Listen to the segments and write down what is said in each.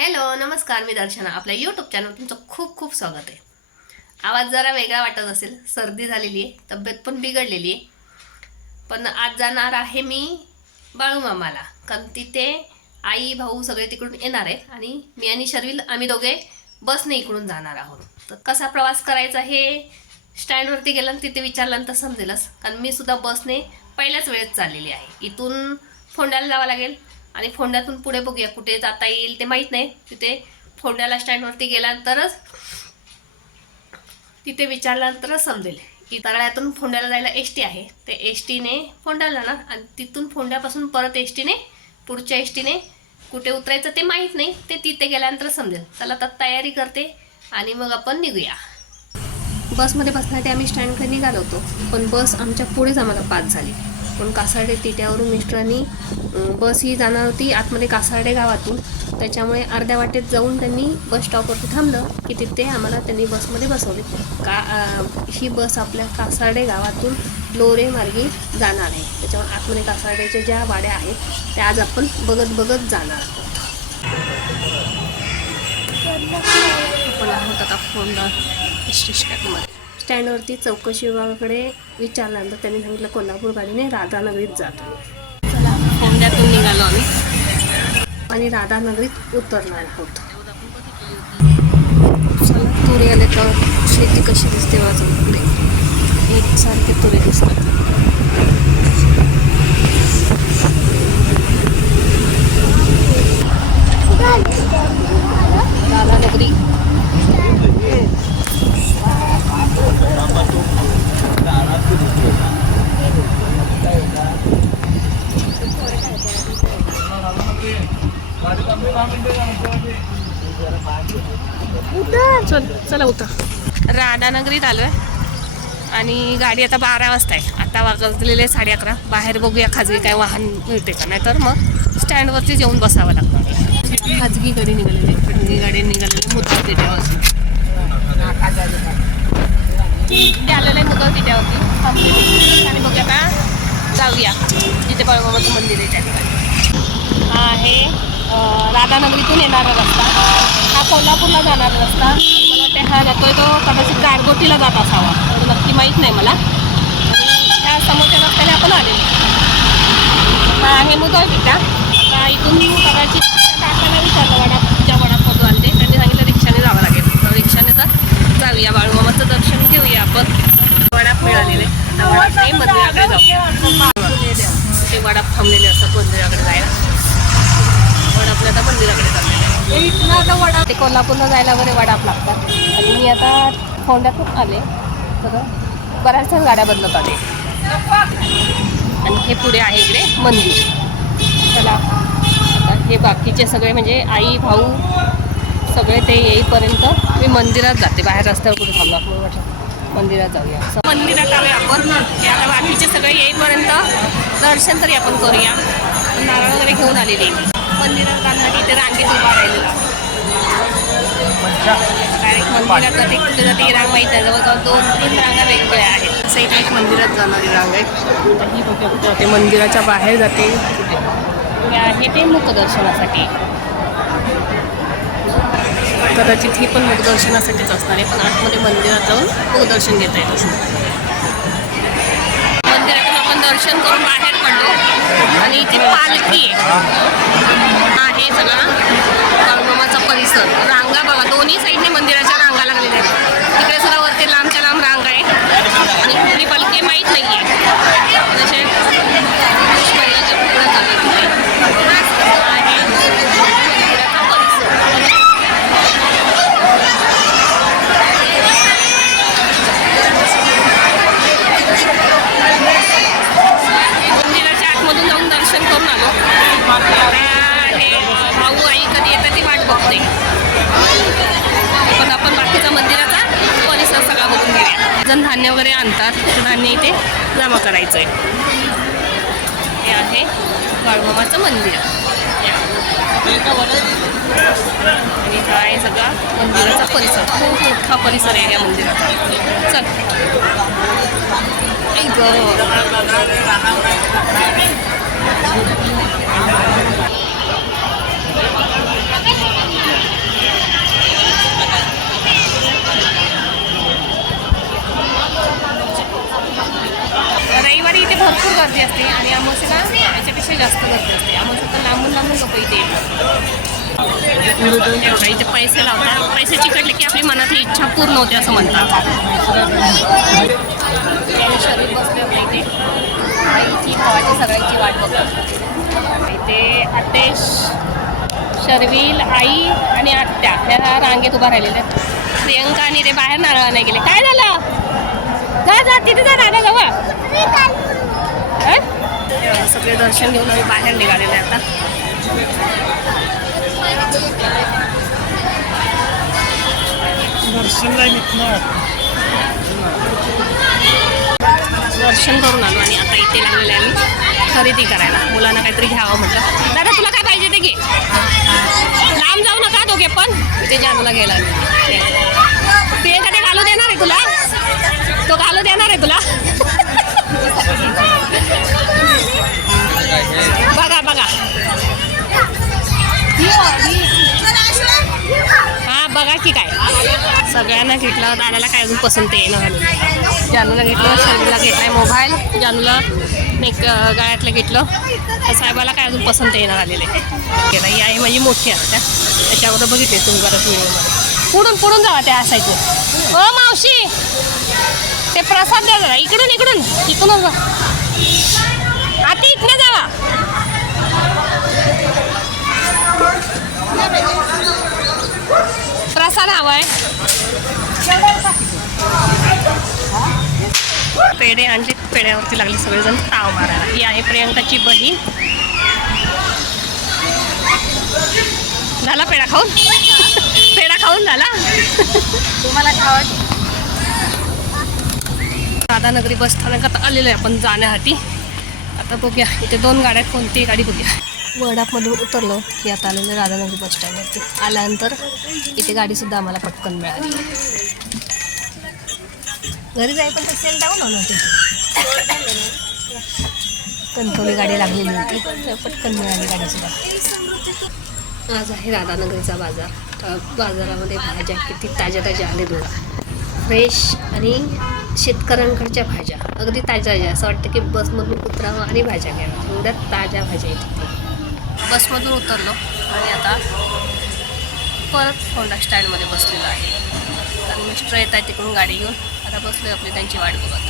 Hello नमस्कार मी दर्शना. आपल्या YouTube channel तुमचं खूप खूप स्वागत आहे. आवाज जरा वेगळा वाटत असेल. सर्दी झालेली आहे तब्येत पण बिघडलेली आहे. पण आज जाणार आहे मी बाळूमामाला. कारण तिथे आई भाऊ सगळे तिकडून येणार आहेत आणि मी आणि शर्विल आम्ही दोघे बसने इकडून जाणार आहोत. तर कसा प्रवास करायचा हे स्टँडवरती गेलं आणि तिथे विचारल्यानंतर समजेलच. कारण मी सुद्धा बसने पहिल्याच वेळेत चाललेली आहे. इथून फोंड्याला जावं लागेल. आणि फोंड्यातून पुढे बघूया कुठे जाता येईल ते माहीत नाही. तिथे फोंड्याला स्टँडवरती गेल्यानंतरच तिथे विचारल्यानंतरच समजेल. इतरळ्यातून फोंड्याला जायला एस टी आहे. ते एस टीने फोंड्याला जाणार आणि तिथून फोंड्यापासून परत एस टीने पुढच्या एस टीने कुठे उतरायचं ते माहीत नाही. ते तिथे गेल्यानंतर समजेल. चला तर तयारी करते आणि मग आपण निघूया. बसमध्ये बसण्यासाठी आम्ही स्टँडकडे निघालो होतो पण बस आमच्या पुढेच आम्हाला पास झाली. पण कासारडे तिट्यावरून मिस्टरांनी बस ही जाणार होती आतमध्ये कासारडे गावातून. त्याच्यामुळे अर्ध्या वाटेत जाऊन त्यांनी बस स्टॉपवरती थांबलं की तिथे आम्हाला त्यांनी बसमध्ये बसवले. का ही बस आपल्या कासारडे गावातून लोरे मार्गी जाणार आहे. त्याच्यामुळे आतमध्ये कासारडेच्या ज्या वाड्या आहेत त्या आज आपण बघत बघत जाणार आहोत. आपण आहोत आता फोन स्टेशनमध्ये. स्टँडवरती चौकशी विभागाकडे विचारल्यानंतर त्यांनी सांगितलं कोल्हापूर गाडीने राधानगरीत जातो चला फोंड्यातून निघालो आम्ही. आणि राधानगरीत उतरणार आहोत. तुरे आले तर शेती कशी दिसते पुढे? एकसारखे तुरे दिसतात. चल चला उतर. राधानगरीत आलो आहे आणि गाडी आता बारा वाजता आहे. आता वाजलेले साडे अकरा. बाहेर बघूया खाजगी काय वाहन मिळते का. नाही तर मग स्टँडवरतीच येऊन बसावं लागतं खाजगी गाडी निघालेली आहे. खाजगी गाडी निघालेली मुदत तिट्यावरती ते आलेलं आहे मुदत थांबलेली आणि बघूया का जाऊया. जिथे बाळूमामाचं मंदिर आहे त्या ठिकाणी. आहे राधानगरीतून येणारा रस्ता. हा कोल्हापूरला जाणारा रस्ता. मला वाटते हा जातोय तो कदाचित गारगोटीला जात असावा. नक्की माहीत नाही मला. ह्या समोरच्या रस्त्याने आपण आलेलो. हा आहे मुदळ तिथा आता इथून कदाचित काकांना विचारलं वडा ज्या वडापाव आणते त्यांनी सांगितलं रिक्षाने जावं लागेल. तर रिक्षाने तर जाऊया. बाळूमामाचं दर्शन घेऊया आपण. वडाप मिळालेले. आता वडाप नाही मंदिराकडे जाऊ. ते वडाप थांबलेले असतात मंदिराकडे जायला. आपल्या आता मंदिराकडे चाललेले ते कोल्हापूरला जायला वगैरे वडाप लागतात. आणि मी आता फोंड्यातून आले. तर बऱ्याचशा गाड्या बदलत आले आणि हे पुढे आहे इकडे मंदिर. चला आता हे बाकीचे सगळे म्हणजे आई भाऊ सगळे ते येईपर्यंत मी मंदिरात जाते. बाहेर रस्त्यावर कुठे थांबला मंदिरात जाऊया. मंदिरात आलोय आपण. आता बाकीचे सगळे येईपर्यंत दर्शन तरी आपण करूया. नारळ वगैरे घेऊन आलेली आहे. मंदिरात जाण्यासाठी इथे रांगेत उभा राहिलेला. डायरेक्ट मंदिरात जाते. कुठे जाते रांग माहीत नाही जवळजवळ दोन तीन रांगा वेगवेगळ्या आहेत. असं एक एक मंदिरात जाणारी रांग आहे. तर ही कुठे जाते. मंदिराच्या बाहेर जाते. कुठे हे आहे ते मुखदर्शनासाठी. कदाचित ही पण मुखदर्शनासाठीच असणार आहे पण आतमध्ये मंदिरात जाऊन मुखदर्शन घेता येत. असं मंदिरातून आपण दर्शन करून बाहेर पडलो. आणि इथे पालखी आहे आहे सगळा. बाळूमामाचा परिसर. रांगा बघा दोन्ही साईडने मंदिराच्या रांगा लागलेल्या आहेत. तिकडे सुद्धा वरती लांबच्या लांब रांग आहे आणि कुठली पालखी माहीत नाही आहे जसे पुरुष महिलाचे पुढे चालले तिथे. हा आहे मंदिराचा परिसर मंदिराच्या आतमधून जाऊन दर्शन करून आलो. भाऊ आई कधी येतात ती वाट बघते. पण आपण बाकीचा मंदिराचा परिसर सगळा बघून घेऊया. जण धान्य वगैरे आणतात ते धान्य इथे जमा करायचं आहे हे आहे बाळूमामाचं मंदिर. या. आणि हा आहे सगळा मंदिराचा परिसर. खूप मोठा परिसर आहे या मंदिराचा. चल. रविवारी इथे भरपूर गर्दी असते आणि अमावस्याला याच्यापेक्षा जास्त गर्दी असते. अमावस्या तर लांबून लांबून लोक इथे इथे पैसे लावतात. पैसे चिकटले की आपली मनातली इच्छा पूर्ण होते असं म्हणतात. शरीर बसले इथे आईची भावाची सगळ्यांची वाट बघतात. इथे आतेश शर्विल आई आणि आत्या ह्या रांगेत उभा राहिलेल्या आहेत. प्रियंका आणि ते बाहेर नारळा नाही गेले. काय झालं? जा जा तिथे जा राधा जवळ सगळे दर्शन घेऊन आम्ही बाहेर निघालेले आता. दर्शनला निघणार. दर्शन करून आलो आणि आता इथे लागलेले आहे आम्ही. खरेदी करायला. मुलांना काहीतरी घ्यावं म्हटलं. दादा तुला काय पाहिजे ते घे. लांब जाऊ नका दोघे पण. इथे जानूला गेला ते का ते घालू देणार आहे तुला? तो घालू देणार आहे तुला? बघा बघा. हा बघा की काय. सगळ्यांना घेतलं. दादाला काय अजून पसंत येईल घालून. जानूला घेतलं शर्मीला घेतलाय मोबाईल जानूला नेक गळ्यातलं घेतलं. त्या साहेबाला काय अजून पसंत येणार आलेले केलं ही आहे माझी मोठी आहे त्या त्याच्यावर बघितले तुम्ही बरंच व्हिडिओमध्ये पुढून पुढून जावा त्या असायचं. ओ मावशी! ते प्रसाद द्या जरा. इकडून इकडून. इकडून जा. आता इकडे जावा. प्रसाद हवा आहे पेढे आणले. पेढ्यावरती लागले सगळेजण ताव मारायला. ही आहे प्रियंकाची बहीण. झाला पेढा खाऊन? पेढा खाऊन झाला? तुम्हाला खावं? राधानगरी बस स्थानकात आलेलो आहे आपण जाण्यासाठी. आता बघूया इथे दोन गाड्या कोणती गाडी बघूया. वडापमधून उतरलो की आता आलेलं राधानगरी बस स्टँडवरती आल्यानंतर इथे गाडीसुद्धा आम्हाला पटकन मिळाली. घरी जाई पण सेल डाऊन होणार ते कणकवली गाडी लागलेली होती पटकन मिळाली गाडीसुद्धा आज आहे राधानगरीचा बाजार. तर बाजारामध्ये भाज्या किती ताज्या ताज्या आले बघा. फ्रेश आणि शेतकऱ्यांकडच्या भाज्या. अगदी ताज्या ताज्या. असं वाटतं की बसमधून उतरावं आणि भाज्या घ्याव्या. एवढ्या ताज्या भाज्या आहेत तिथे बसमधून उतरलो आणि आता परत होंडा स्टँडमध्ये बसलेलो आहे. कारण मिस्टर येत आहे तिकडून गाडी घेऊन. आता बसलोय आपली त्यांची वाट बघत.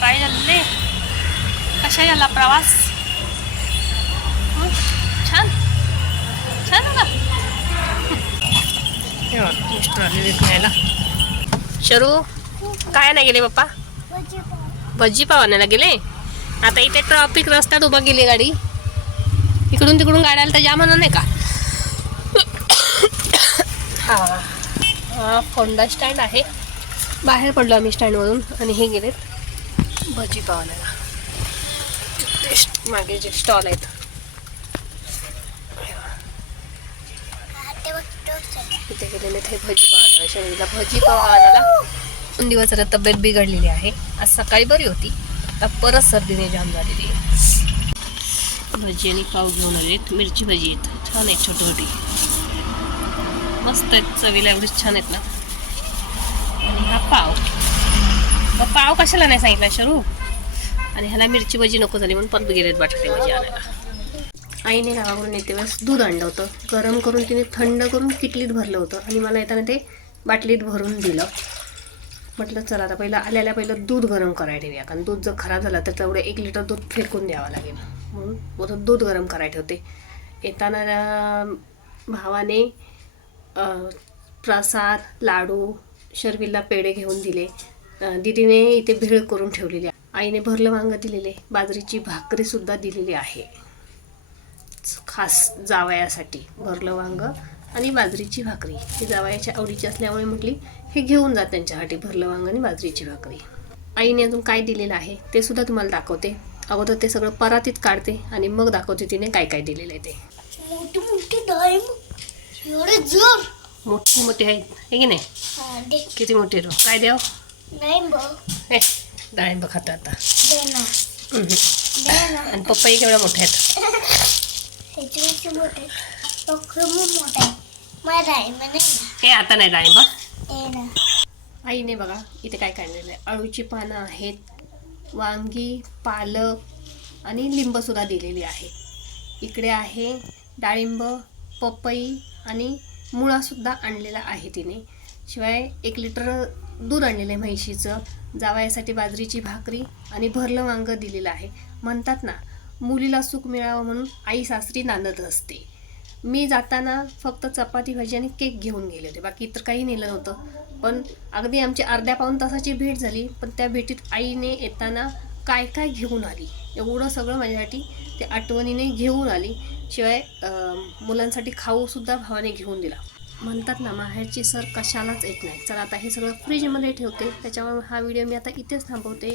काय झाले कशा झाला प्रवास? छान. छान होता. शरू काय नाही गेले पप्पा? भजी पाव आणायला गेले? आता इथे ट्रॉफिक रस्त्यात उभा गेली गाडी. इकडून तिकडून गाड्याला तर जाम नाही का? हा. हा फोंडा स्टँड आहे. बाहेर पडलो आम्ही स्टँडवरून आणि हे गेलेत. भजी पावण्याला आणायला मागे जे स्टॉल आहेत. इथे गेलेले ते भजी पाव शरीरला भजी पाव आणायला दोन दिवस आता तब्येत बिघडलेली आहे. आज सकाळी बरी होती. आता परत सर्दीने जाम झालेली आहे. भजी आणि पाव घेऊन आलेत. मिरची भजी आहेत. छान आहे छोटी छोटी मस्त आहेत चवीला एवढीच छान आहेत ना. आणि हा पाव. मग पाव कशाला नाही सांगितला शरू? आणि ह्याला मिरची भजी नको झाली म्हणून परत गेलेत बटाटे भजी आणायला. आईने गावाकडून येते वेळेस दूध आणलं होतं. गरम करून तिने थंड करून किटलीत भरलं होतं. आणि मला येताना ते बाटलीत भरून दिलं. म्हटलं चला आता पहिलं आल्याला पहिलं दूध गरम करायला ठेवूया कारण दूध जर खराब झालं तर तेवढं एक लिटर दूध फेकून द्यावं लागेल. म्हणून बोलत दूध गरम करायला ठेवते. येताना भावाने प्रसाद लाडू शर्विलला पेढे घेऊन दिले. दीदीने इथे भेळ करून ठेवलेली आहे. आईने भरलं वांगं दिलेले. बाजरीची भाकरीसुद्धा दिलेली आहे. खास जावयासाठी भरलं वांग आणि बाजरीची भाकरी. ही जावयाच्या आवडीची असल्यामुळे म्हटली हे घेऊन जा त्यांच्यासाठी भरलं वांग आणि बाजरीची भाकरी. आईने अजून काय दिलेलं आहे ते सुद्धा तुम्हाला दाखवते. अगोदर ते सगळं परातीत काढते आणि मग दाखवते तिने काय काय दिलेलं आहे ते. एवढे जोर. मोठी मोठी आहेत हे की नाही? किती मोठी तो काय बघ. हे डाळिंब खातो आता. आणि पप्पाही केवढ्या मोठ्या आहेत? डाळिंब हे आता नाही डाळिंब. आईने बघा इथे काय काढलेलं आहे? अळूची पानं आहेत. वांगी पालक आणि लिंबसुद्धा दिलेली आहे. इकडे आहे डाळिंब पपई आणि मुळासुद्धा आणलेला आहे तिने. शिवाय एक लिटर दूध आणलेलं आहे म्हैशीचं. जावयासाठी बाजरीची भाकरी आणि भरलं वांगं दिलेलं आहे. म्हणतात ना मुलीला सुख मिळावं म्हणून आई सासरी नांदत असते. मी जाताना फक्त चपाती भाजी आणि केक घेऊन गेले होते. बाकी इतर काही नेलं नव्हतं. पण अगदी आमची अर्ध्या पाऊण तासाची भेट झाली. पण त्या भेटीत आईने येताना काय काय घेऊन आली? एवढं सगळं माझ्यासाठी ते आठवणीने घेऊन आली. शिवाय मुलांसाठी खाऊसुद्धा भावाने घेऊन दिला. म्हणतात ना माहेरची सर कशालाच येत नाही चला आता हे सगळं फ्रीजमध्ये ठेवते. त्याच्यामुळे हा व्हिडिओ मी आता इथेच थांबवते.